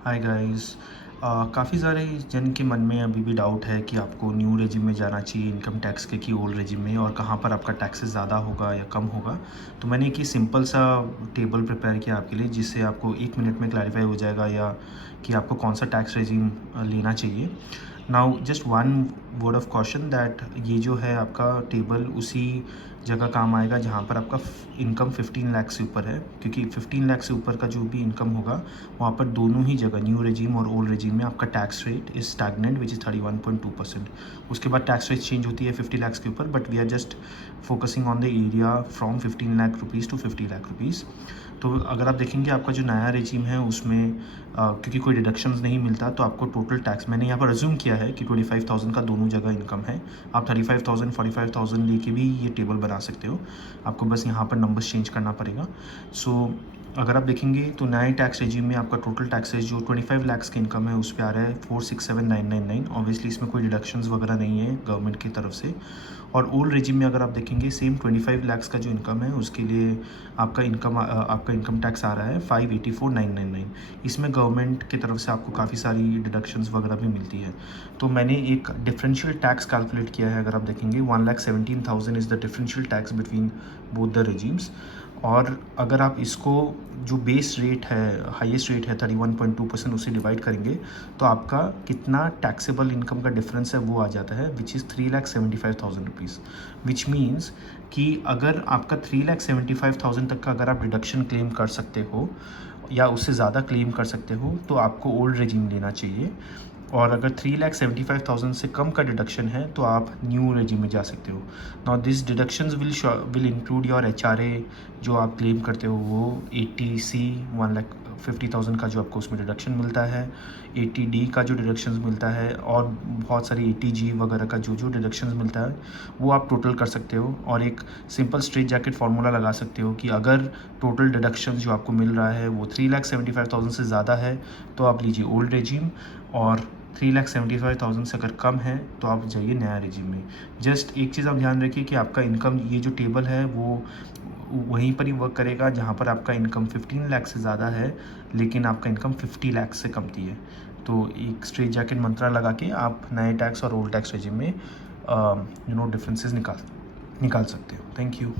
Hi guys. काफ़ी सारे जन के मन में अभी भी डाउट है कि आपको न्यू रेजिम में जाना चाहिए इनकम टैक्स के कि ओल्ड रेजिम में, और कहाँ पर आपका टैक्सेस ज़्यादा होगा या कम होगा। तो मैंने एक ये सिंपल सा टेबल प्रिपेयर किया आपके लिए, जिससे आपको 1 मिनट में क्लैरिफाई हो जाएगा या कि आपको कौन सा टैक्स रेजिम लेना चाहिए। Now just one word of caution that ये जो है आपका टेबल उसी जगह काम आएगा जहाँ पर आपका इनकम 15 लाख से ऊपर है, क्योंकि 15 लाख से ऊपर का जो भी इनकम होगा वहाँ पर दोनों ही जगह न्यू रेजिम और ओल्ड रेजिम में आपका tax rate is stagnant which is 31.2%। उसके बाद टैक्स रेट चेंज होती है 50 लाख के ऊपर, but we are just focusing on the area from 15 lakh rupees to 50 lakh rupees. तो अगर आप देखेंगे आपका जो नया रेजिम है उसमें क्योंकि कोई डिडक्शंस नहीं मिलता, तो आपको टोटल टैक्स मैंने यहाँ पर अज्यूम किया है कि 25,000 का दोनों जगह इनकम है। आप 35,000 45,000 लेके भी ये टेबल बना सकते हो, आपको बस यहाँ पर नंबर्स चेंज करना पड़ेगा। सो अगर आप देखेंगे तो नए टैक्स रेजिम में आपका टोटल टैक्सेस जो 25 लाख की इनकम है उस पर आ रहा है 467,999। ऑब्वियसली इसमें कोई डिडक्शंस वगैरह नहीं है गवर्नमेंट की तरफ से। और ओल्ड रेजिम में अगर आप देखेंगे सेम 25 लाख का जो इनकम है उसके लिए आपका इनकम टैक्स आ रहा है 584,999। इसमें गवर्नमेंट की तरफ से आपको काफ़ी सारी डिडक्शंस वगैरह भी मिलती है। तो मैंने एक डिफरेंशियल टैक्स कैलकुलेट किया है। अगर आप देखेंगे 1,17,000 is the differential tax between both the regimes. और अगर आप इसको जो बेस रेट है, हाईएस्ट रेट है 31.2%, उससे डिवाइड करेंगे तो आपका कितना टैक्सेबल इनकम का डिफरेंस है वो आ जाता है which is 3,75,000 rupees. Which means कि अगर आपका 3,75,000 तक का अगर आप डिडक्शन क्लेम कर सकते हो या उससे ज़्यादा क्लेम कर सकते हो तो आपको ओल्ड रेजिम लेना चाहिए। और अगर 3,75,000 से कम का डिडक्शन है तो आप न्यू रेजिम में जा सकते हो। Now this deductions will include your HRA जो आप क्लेम करते हो, वो 80C 1,50,000 का जो आपको उसमें डिडक्शन मिलता है, 80D का जो डिडक्शंस मिलता है, और बहुत सारी 80G वगैरह का जो जो डिडक्शंस मिलता है वो आप टोटल कर सकते हो। और एक सिंपल स्ट्रेट जैकेट फार्मूला लगा सकते हो कि अगर टोटल डिडक्शंस जो आपको मिल रहा है वो 3,75,000 से ज़्यादा है तो आप लीजिए ओल्ड रेजिम, और 3,75,000 से अगर कम है तो आप जाइए नया रेजिम में। जस्ट एक चीज़ आप ध्यान रखिए कि आपका इनकम ये जो टेबल है वो वहीं पर ही वर्क करेगा जहाँ पर आपका इनकम 15 लाख से ज़्यादा है लेकिन आपका इनकम 50 लाख से कमती है। तो एक स्ट्रेट जैकेट मंत्रा लगा के आप नए टैक्स और ओल्ड टैक्स रेजिम में डिफरेंसेस निकाल सकते हो। Thank you.